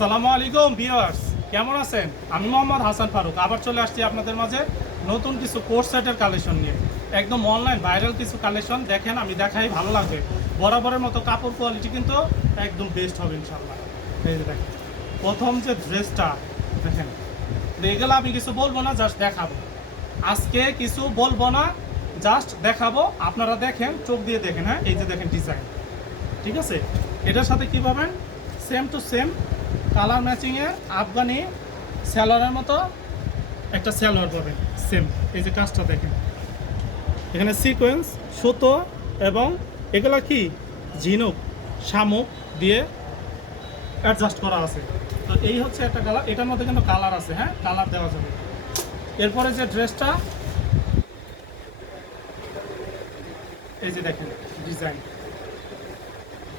আসসালামু আলাইকুম ভিউয়ার্স, কেমন আছেন? আমি মোহাম্মদ হাসান ফারুক আবার চলে আসছি আপনাদের মাঝে নতুন কিছু কোর্স সেটের কালেকশন নিয়ে। একদম অনলাইন ভাইরাল কিছু কালেকশন দেখেন, আমি দেখাই ভালো লাগবে। বরাবরের মতো কাপড় কোয়ালিটি কিন্তু একদম বেস্ট হবে ইনশাআল্লাহ। এই যে দেখেন প্রথম যে ড্রেসটা দেখেন, এগুলো আমি কিছু বলবো না, জাস্ট দেখাবো। আজকে কিছু বলবো না, জাস্ট দেখাবো। আপনারা দেখেন, চোখ দিয়ে দেখেন। হ্যাঁ, এই যে দেখেন ডিজাইন, ঠিক আছে? এটার সাথে কী পাবেন? সেম টু সেম কালার ম্যাচিংয়ে আফগানি স্যালোয়ারের মতো একটা স্যালোয়ার পাবেন সেম। এই যে কাজটা দেখেন, এখানে সিকোয়েন্স সুতো এবং এগুলা কি ঝিনুক শামুক দিয়ে অ্যাডজাস্ট করা আছে। তো এই হচ্ছে একটা কালার, এটার মধ্যে কিন্তু কালার আছে। হ্যাঁ, কালার দেওয়া যাবে। এরপরে যে ড্রেসটা, এই যে দেখেন ডিজাইন,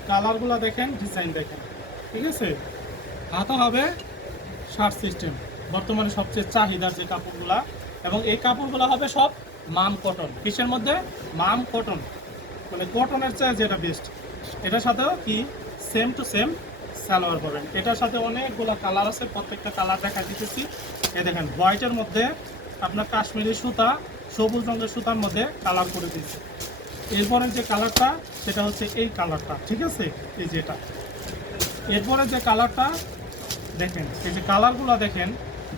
কালারগুলো দেখেন, ডিজাইন দেখেন, ঠিক আছে? হাতা হবে শার্ট সিস্টেম, বর্তমানে সবচেয়ে চাহিদার যে কাপড়গুলা, এবং এই কাপড়গুলো হবে সব মাম কটন। কিসের মধ্যে? মাম কটন, মানে কটনের চেয়ে যেটা বেস্ট। এটার সাথেও কি সেম টু সেম সালোয়ার পাবেন। এটার সাথে অনেকগুলো কালার আছে, প্রত্যেকটা কালার দেখা দিতেছি। এই দেখেন হোয়াইটের মধ্যে আপনার কাশ্মীরি সুতা, সবুজ রঙের সুতার মধ্যে কালার করে দিচ্ছে। এরপরে যে কালারটা সেটা হচ্ছে এই কালারটা, ঠিক আছে? এই যেটা এরপরে যে কালারটা দেখেন, এই যে কালারগুলো দেখেন,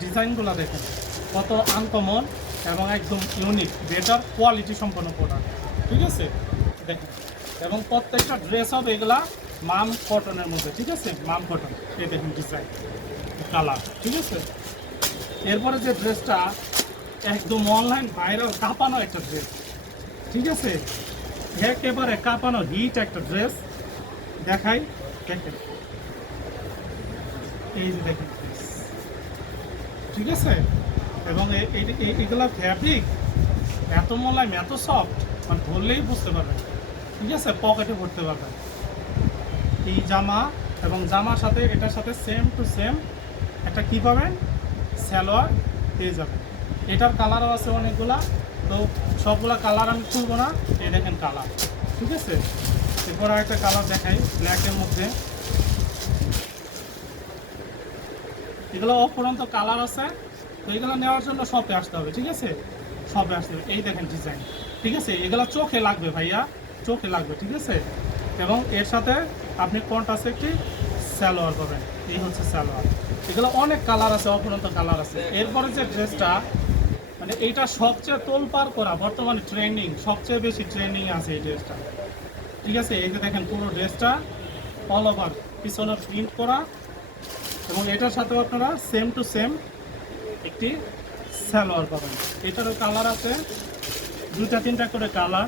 ডিজাইনগুলো দেখেন, কত আনকমন এবং একদম ইউনিক, বেটার কোয়ালিটি সম্পন্ন প্রোডাক্ট, ঠিক আছে? দেখেন, এবং প্রত্যেকটা ড্রেস হবে এগুলা মাম কটনের মধ্যে, ঠিক আছে? মাম কটন। এই দেখেন ডিজাইন, কালার, ঠিক আছে? এরপরে যে ড্রেসটা একদম অনলাইন ভাইরাল কাঁপানো একটা ড্রেস, ঠিক আছে? একেবারে কাঁপানো হিট একটা ড্রেস দেখাই। দেখেন, এই যে দেখেন, ঠিক আছে? এবং এইগুলা ফ্যাব্রিক এত মোলায়েম, এত সফট, মানে ধরলেই বুঝতে পারবেন, ঠিক আছে? পকেটে ভরতে পারবেন। এই জামা এবং জামার সাথে এটার সাথে সেম টু সেম একটা কী পাবেন? সালোয়ার পেয়ে যাবেন। এটার কালারও আছে অনেকগুলা, তো সবগুলা কালার আমি খুলবো না। এই দেখেন কালার, ঠিক আছে? এরপর একটা কালার দেখাই ব্ল্যাকের মধ্যে। এগুলো অপরন্ত কালার আছে, তো এগুলো নেওয়ার জন্য শপে আসতে হবে, ঠিক আছে? শপে আসতে হবে। এই দেখেন ডিজাইন, ঠিক আছে? এগুলো চোখে লাগবে ভাইয়া, চোখে লাগবে, ঠিক আছে? এবং এর সাথে আপনি কন্ট্রাস্ট একটি সালোয়ার পাবেন। এই হচ্ছে সালোয়ার। এগুলো অনেক কালার আছে, অপরন্ত কালার আছে। এরপরে যে ড্রেসটা, মানে এইটা সবচেয়ে তোলপাড় করা, বর্তমানে ট্রেন্ডিং, সবচেয়ে বেশি ট্রেন্ডিং আছে এই ড্রেসটা, ঠিক আছে? এই যে দেখেন পুরো ড্রেসটা অল ওভার পিছনে প্রিন্ট করা, এবং এটার সাথেও আপনারা সেম টু সেম একটি সালোয়ার পাবেন। এটারও কালার আছে দুইটা তিনটা করে কালার,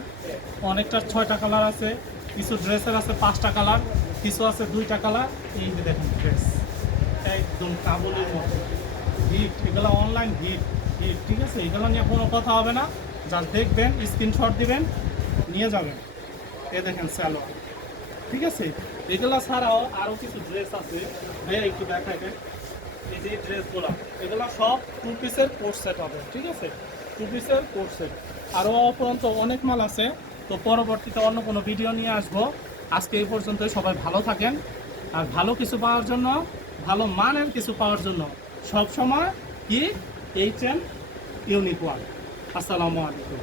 অনেকটা 6টা কালার আছে। কিছু ড্রেসের আছে 5টা কালার, কিছু আছে 2টা কালার। এই যে দেখেন ড্রেস একদম কাবুলের মতো হিট, এগুলো অনলাইন হিট হিট, ঠিক আছে? এগুলো নিয়ে কোনো কথা হবে না, জাস্ট দেখবেন, স্ক্রিনশট দিবেন, নিয়ে যাবেন। এ দেখেন সালোয়ার, ঠিক আছে? এগুলো ছাড়াও আরও কিছু ড্রেস আছে, ভাইয়া একটু দেখাবেন। এই যে ড্রেসগুলো, এগুলো সব 2 পিসের কোর্স সেট হবে, ঠিক আছে? 2 পিসের কোর্স সেট। আরও অপরন্ত অনেক মাল আছে, তো পরবর্তীতে অন্য কোনো ভিডিও নিয়ে আসবো। আজকে এই পর্যন্তই। সবাই ভালো থাকেন, আর ভালো কিছু পাওয়ার জন্য, ভালো মানের কিছু পাওয়ার জন্য সব সময় কি HM ইউনিক ওয়ান। আসসালামু আলাইকুম।